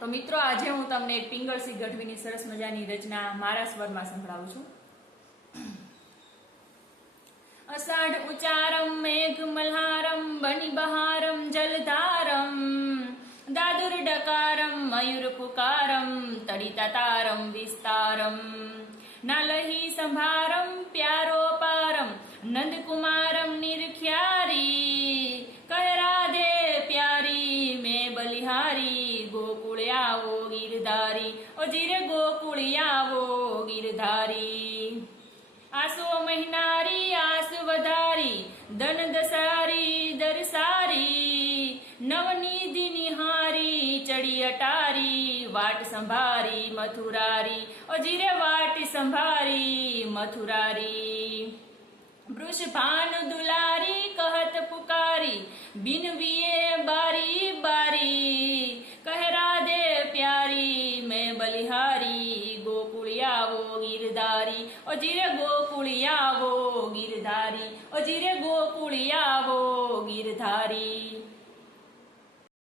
તો મિત્રો આજે હું તમને એક પિંગળસિંહ ગઢવીની સરસ મજાની રચના મારા સ્વરમાં સંભળાવું છું. અષાઢ ઉચારમ મેઘ મલ્હારમ બની બહારમ જલધારમ દાદુર ડકારમ મયુર પુકારમ તડિતા તારમ વિસ્તારમ નાલહી સંભારમ પ્યારો પારમ નંદકુમારમ નિરખ્યારી કહે રાધે પ્યારી મેં બલિહારી ગોકુળ આવો ગીરધારી ઓ જીરે ગોકુળ આવો ગીરધારી આસો મહિનારી આસ વધારી ધન દસારી દરસારી નવનિધિ નિહારી ચડી અટારી વાટ સંભારી મથુરારી ઓ જીરે વાટ સંભારી મથુરારી વૃષભાન દુલારી કહત પુકારી બિનવીએ બારી બારી કહે રાધે પ્યારી મેં બલિહારી ગોકુળ આવો ગીરધારી ઓ જીરે ગોકુળ આવો ગીરધારી ઓ જીરે ગોકુળ